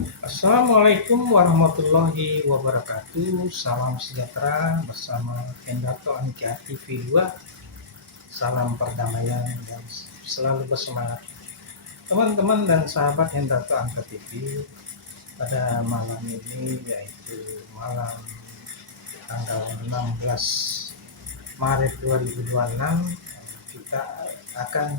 Assalamualaikum warahmatullahi wabarakatuh. Salam sejahtera bersama Hendarto Ankia TV 2. Salam perdamaian dan selalu bersemangat. Teman-teman dan sahabat Hendarto Ankia TV, pada malam ini yaitu malam tanggal 16 Maret 2026, kita akan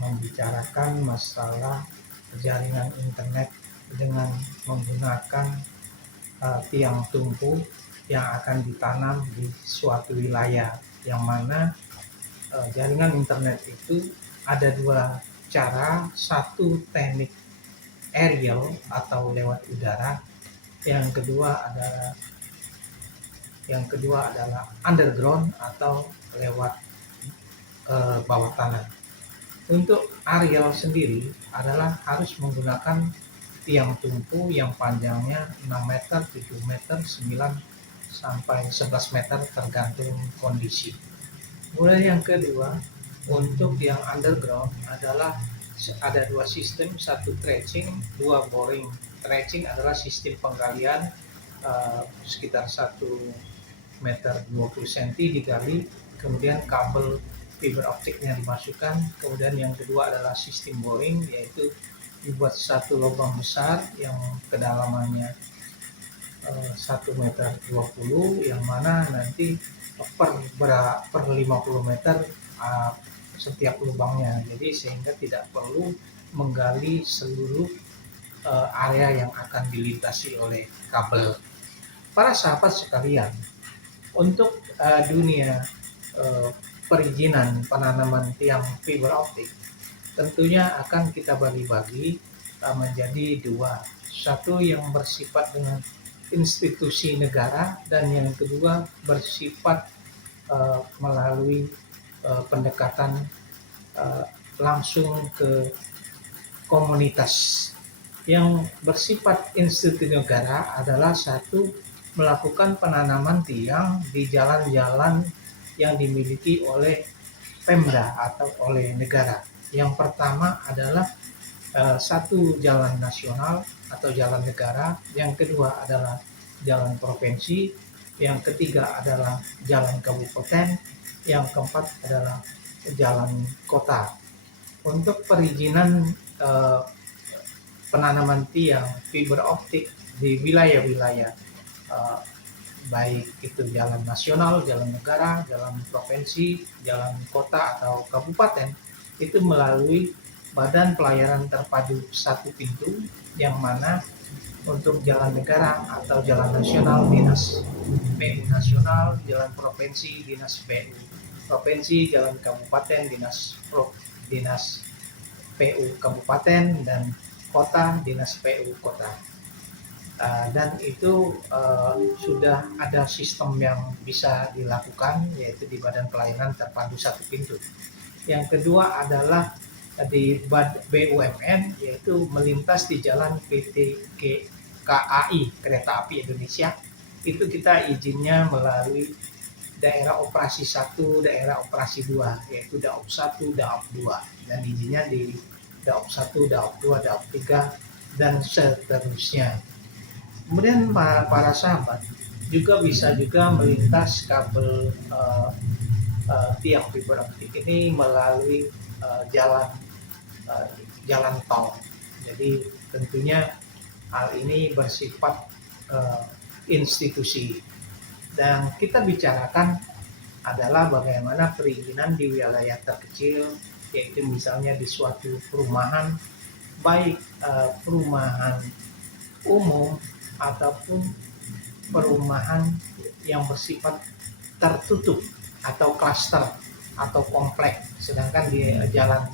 membicarakan masalah jaringan internet dengan menggunakan tiang tungku yang akan ditanam di suatu wilayah, yang mana jaringan internet itu ada dua cara. Satu, teknik aerial atau lewat udara. Yang kedua adalah underground atau lewat bawah tanah. Untuk aerial sendiri adalah harus menggunakan tiang tungku yang panjangnya 6 meter, 7 meter, 9 sampai 11 meter tergantung kondisi. Kemudian yang kedua, untuk yang underground adalah ada dua sistem, satu trenching, dua boring. Trenching adalah sistem penggalian sekitar 1 meter 20 cm digali, kemudian kabel fiber optiknya dimasukkan. Kemudian yang kedua adalah sistem boring, yaitu dibuat satu lubang besar yang kedalamannya 1 meter 20, yang mana nanti per 50 meter setiap lubangnya, jadi sehingga tidak perlu menggali seluruh area yang akan dilintasi oleh kabel. Para sahabat sekalian, untuk dunia perizinan penanaman tiang fiber optik tentunya akan kita bagi-bagi menjadi dua. Satu yang bersifat dengan institusi negara, dan yang kedua bersifat melalui pendekatan langsung ke komunitas. Yang bersifat institusi negara adalah satu, melakukan penanaman tiang di jalan-jalan yang dimiliki oleh Pemda atau oleh negara. Yang pertama adalah satu, jalan nasional atau jalan negara. Yang kedua adalah jalan provinsi. Yang ketiga adalah jalan kabupaten. Yang keempat adalah jalan kota. Untuk perizinan penanaman tiang fiber optik di wilayah-wilayah baik itu jalan nasional, jalan negara, jalan provinsi, jalan kota atau kabupaten, itu melalui Badan Pelayanan Terpadu Satu Pintu, yang mana untuk jalan negara atau jalan nasional Dinas PU Nasional, jalan provinsi Dinas PU Provinsi, jalan kabupaten Dinas PU Kabupaten, dan kota Dinas PU Kota. Dan itu sudah ada sistem yang bisa dilakukan, yaitu di Badan Pelayanan Terpadu Satu Pintu. Yang kedua adalah di BUMN, yaitu melintas di jalan PT KAI, Kereta Api Indonesia. Itu kita izinnya melalui daerah operasi 1, daerah operasi 2, yaitu Daop 1, Daop 2, dan izinnya di Daop 1, Daop 2, Daop 3, dan seterusnya. Kemudian para sahabat juga bisa melintas kabel tiang fiber optik ini melalui jalan tol. Jadi tentunya hal ini bersifat institusi, dan kita bicarakan adalah bagaimana perizinan di wilayah terkecil, yaitu misalnya di suatu perumahan, baik perumahan umum ataupun perumahan yang bersifat tertutup atau klaster atau komplek. Sedangkan di jalan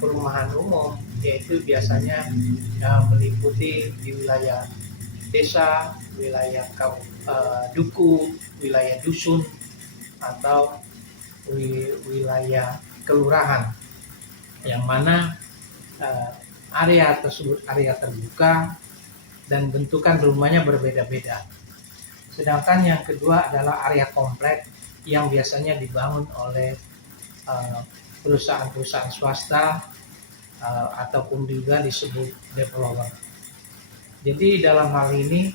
perumahan umum, yaitu biasanya meliputi di wilayah desa, wilayah duku, wilayah dusun, atau wilayah kelurahan, yang mana area tersebut area terbuka dan bentukan rumahnya berbeda-beda. Sedangkan yang kedua adalah area komplek yang biasanya dibangun oleh perusahaan-perusahaan swasta ataupun juga disebut developer. Jadi dalam hal ini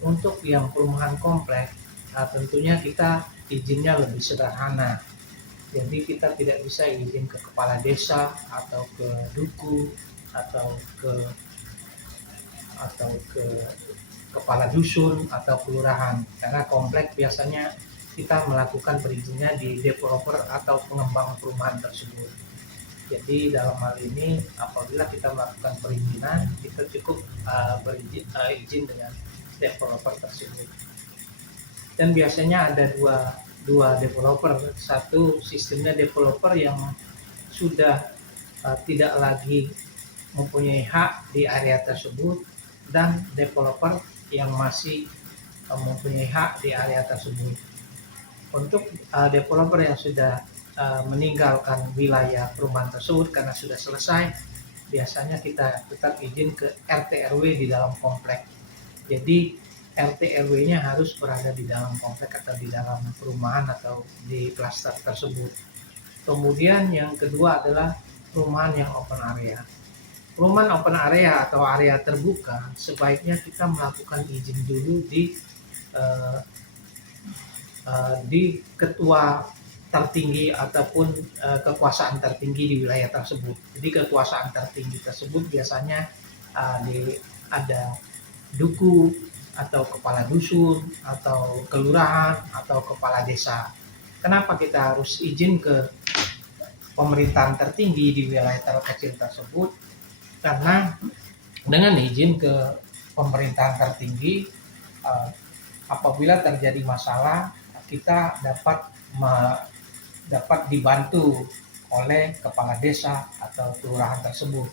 untuk yang perumahan komplek tentunya kita izinnya lebih sederhana. Jadi kita tidak bisa izin ke kepala desa atau ke duku atau ke kepala dusun atau kelurahan, karena komplek biasanya kita melakukan perizinannya di developer atau pengembang perumahan tersebut. Jadi dalam hal ini apabila kita melakukan perizinan, kita cukup izin dengan developer tersebut. Dan biasanya ada dua developer. Satu sistemnya developer yang sudah tidak lagi mempunyai hak di area tersebut, dan developer yang masih mempunyai hak di area tersebut. Untuk developer yang sudah meninggalkan wilayah perumahan tersebut karena sudah selesai, biasanya kita tetap izin ke RT RW di dalam komplek. Jadi RT RW-nya harus berada di dalam komplek atau di dalam perumahan atau di klaster tersebut. Kemudian yang kedua adalah perumahan yang open area. Perumahan open area atau area terbuka sebaiknya kita melakukan izin dulu di ketua tertinggi ataupun kekuasaan tertinggi di wilayah tersebut. Jadi kekuasaan tertinggi tersebut biasanya ada duku atau kepala dusun atau kelurahan atau kepala desa. Kenapa kita harus izin ke pemerintahan tertinggi di wilayah terkecil tersebut? Karena dengan izin ke pemerintahan tertinggi, apabila terjadi masalah, kita dapat dibantu oleh kepala desa atau kelurahan tersebut.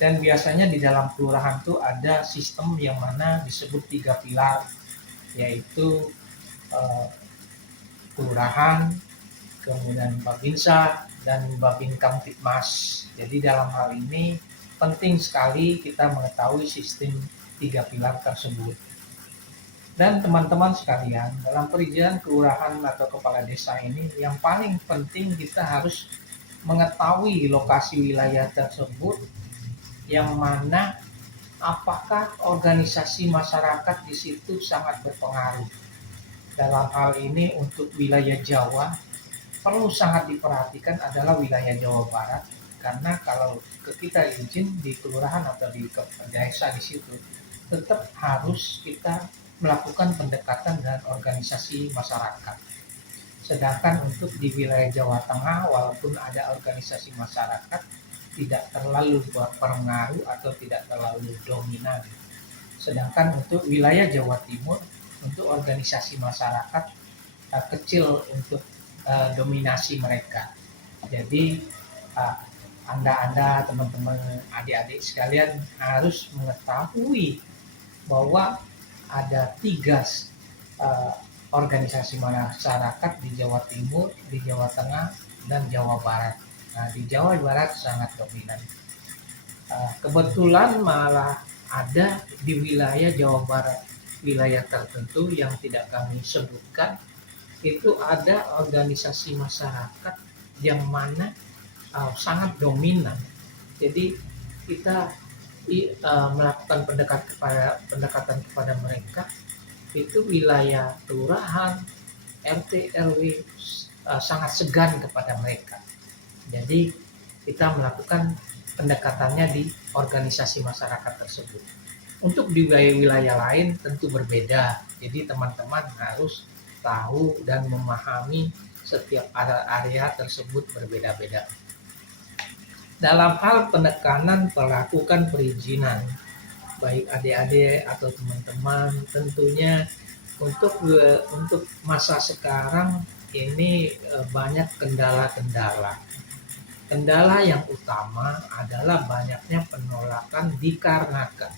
Dan biasanya di dalam kelurahan itu ada sistem yang mana disebut 3 pilar, yaitu kelurahan, kemudian babinsa, dan babin kamtipmas. Jadi dalam hal ini penting sekali kita mengetahui sistem 3 pilar tersebut. Dan teman-teman sekalian, dalam perizinan kelurahan atau kepala desa ini, yang paling penting kita harus mengetahui lokasi wilayah tersebut, yang mana apakah organisasi masyarakat di situ sangat berpengaruh. Dalam hal ini untuk wilayah Jawa, perlu sangat diperhatikan adalah wilayah Jawa Barat, karena kalau kita izin di kelurahan atau di desa di situ, tetap harus kita melakukan pendekatan dengan organisasi masyarakat. Sedangkan untuk di wilayah Jawa Tengah, walaupun ada organisasi masyarakat, tidak terlalu berpengaruh atau tidak terlalu dominan. Sedangkan untuk wilayah Jawa Timur, untuk organisasi masyarakat kecil untuk dominasi mereka. Jadi Anda teman-teman adik-adik sekalian harus mengetahui bahwa ada 3 organisasi masyarakat di Jawa Timur, di Jawa Tengah, dan Jawa Barat. Nah, di Jawa Barat sangat dominan. Kebetulan malah ada di wilayah Jawa Barat, wilayah tertentu yang tidak kami sebutkan, itu ada organisasi masyarakat yang mana sangat dominan. Jadi kita melakukan pendekatan kepada mereka, itu wilayah kelurahan, RT RW sangat segan kepada mereka. Jadi kita melakukan pendekatannya di organisasi masyarakat tersebut. Untuk di wilayah lain tentu berbeda. Jadi teman-teman harus tahu dan memahami setiap area tersebut berbeda-beda. Dalam hal penekanan melakukan perizinan, baik adik-adik atau teman-teman, tentunya untuk masa sekarang ini banyak kendala-kendala. Kendala yang utama adalah banyaknya penolakan dikarenakan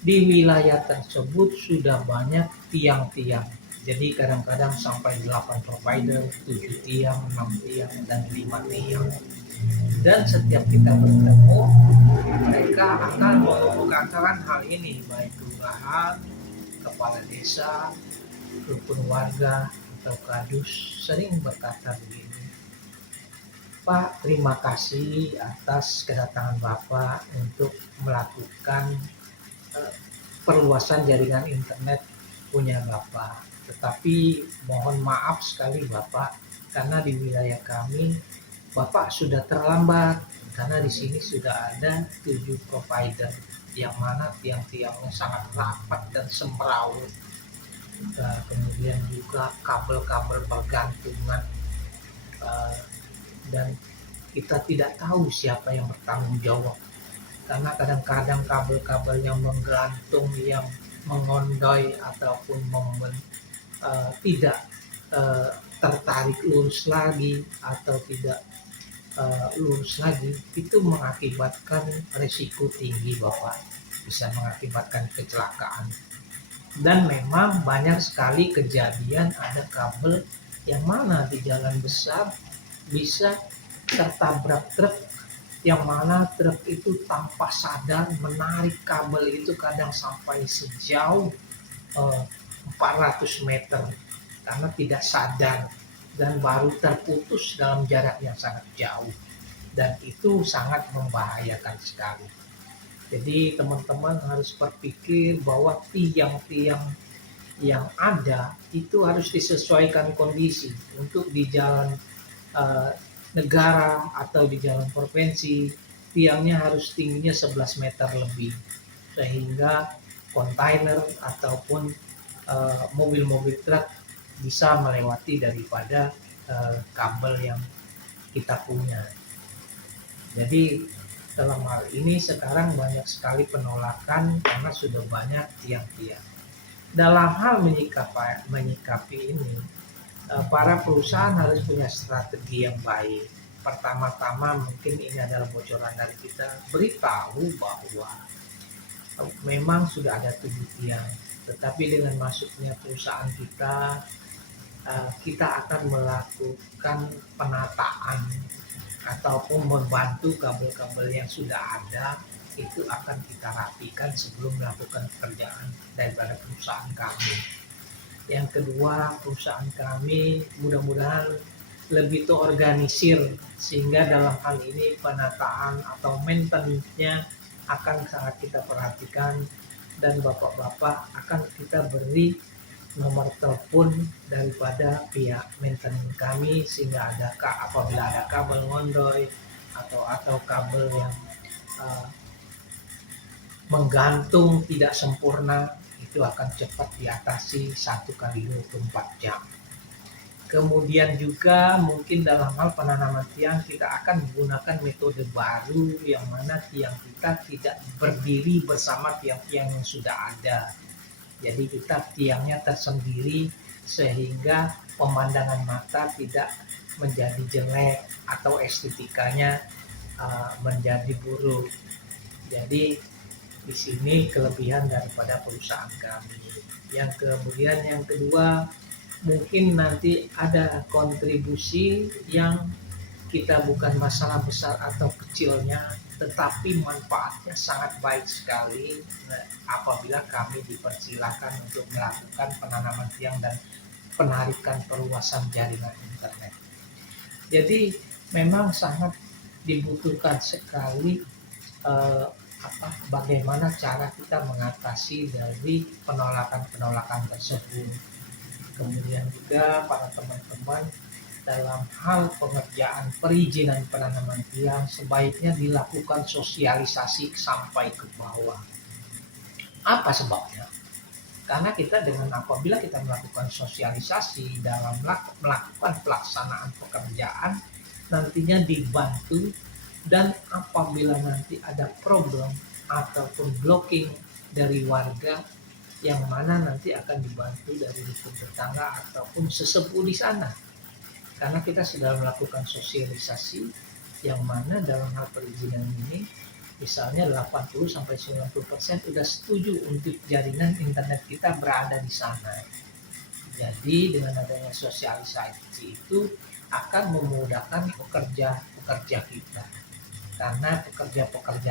di wilayah tersebut sudah banyak tiang-tiang. Jadi kadang-kadang sampai 8 provider, 7 tiang, 6 tiang, dan 5 tiang. Dan setiap kita bertemu, mereka akan mengungkapkan hal ini, baik kelurahan, kepala desa, rukun warga, atau kadus sering berkata begini, Pak, terima kasih atas kedatangan Bapak untuk melakukan eh, perluasan jaringan internet punya Bapak. Tetapi mohon maaf sekali Bapak, karena di wilayah kami Bapak sudah terlambat, karena di sini sudah ada 7 provider yang mana tiang-tiangnya sangat rapat dan semrawut. Kemudian juga kabel-kabel bergantungan, eh, dan kita tidak tahu siapa yang bertanggung jawab, karena kadang-kadang kabel-kabel yang menggantung, yang mengondoi ataupun tidak eh, tertarik lurus lagi atau tidak lurus lagi, itu mengakibatkan risiko tinggi Bapak, bisa mengakibatkan kecelakaan. Dan memang banyak sekali kejadian ada kabel yang mana di jalan besar bisa tertabrak truk, yang mana truk itu tanpa sadar menarik kabel itu kadang sampai sejauh 400 meter karena tidak sadar, dan baru terputus dalam jarak yang sangat jauh, dan itu sangat membahayakan sekali. Jadi teman-teman harus berpikir bahwa tiang-tiang yang ada itu harus disesuaikan kondisi. Untuk di jalan eh, negara atau di jalan provinsi, tiangnya harus tingginya 11 meter lebih, sehingga kontainer ataupun mobil-mobil truk bisa melewati daripada kabel yang kita punya. Jadi dalam hal ini sekarang banyak sekali penolakan karena sudah banyak tiang-tiang. Dalam hal menyikapi ini, para perusahaan harus punya strategi yang baik. Pertama-tama mungkin ini adalah bocoran dari kita, beritahu bahwa memang sudah ada 7 tiang, tetapi dengan masuknya perusahaan kita, kita akan melakukan penataan ataupun membantu kabel-kabel yang sudah ada itu akan kita rapikan sebelum melakukan pekerjaan daripada perusahaan kami. Yang kedua, perusahaan kami mudah-mudahan lebih terorganisir, sehingga dalam hal ini penataan atau maintenance-nya akan sangat kita perhatikan, dan bapak-bapak akan kita beri nomor telepon daripada pihak maintenance kami, sehingga apabila ada kabel ngondoi atau kabel yang uh, menggantung tidak sempurna, itu akan cepat diatasi 1 kali 24 jam. Kemudian juga mungkin dalam hal penanaman tiang kita akan menggunakan metode baru, yang mana tiang kita tidak berdiri bersama tiang-tiang yang sudah ada. Jadi kita tiangnya tersendiri, sehingga pemandangan mata tidak menjadi jelek atau estetikanya menjadi buruk. Jadi di sini kelebihan daripada perusahaan kami. Yang kedua, mungkin nanti ada kontribusi yang kita bukan masalah besar atau kecilnya, tetapi manfaatnya sangat baik sekali apabila kami dipersilakan untuk melakukan penanaman tiang dan penarikan perluasan jaringan internet. Jadi memang sangat dibutuhkan sekali bagaimana cara kita mengatasi dari penolakan-penolakan tersebut. Kemudian juga para teman-teman, dalam hal pengerjaan perizinan penanaman tiang sebaiknya dilakukan sosialisasi sampai ke bawah. Apa sebabnya? Karena apabila kita melakukan sosialisasi dalam melakukan pelaksanaan pekerjaan, nantinya dibantu, dan apabila nanti ada problem ataupun blocking dari warga, yang mana nanti akan dibantu dari rukun tetangga ataupun sesepuh di sana, karena kita sudah melakukan sosialisasi, yang mana dalam hal perizinan ini misalnya 80-90% sudah setuju untuk jaringan internet kita berada di sana. Jadi dengan adanya sosialisasi itu akan memudahkan pekerja-pekerja kita, karena pekerja-pekerja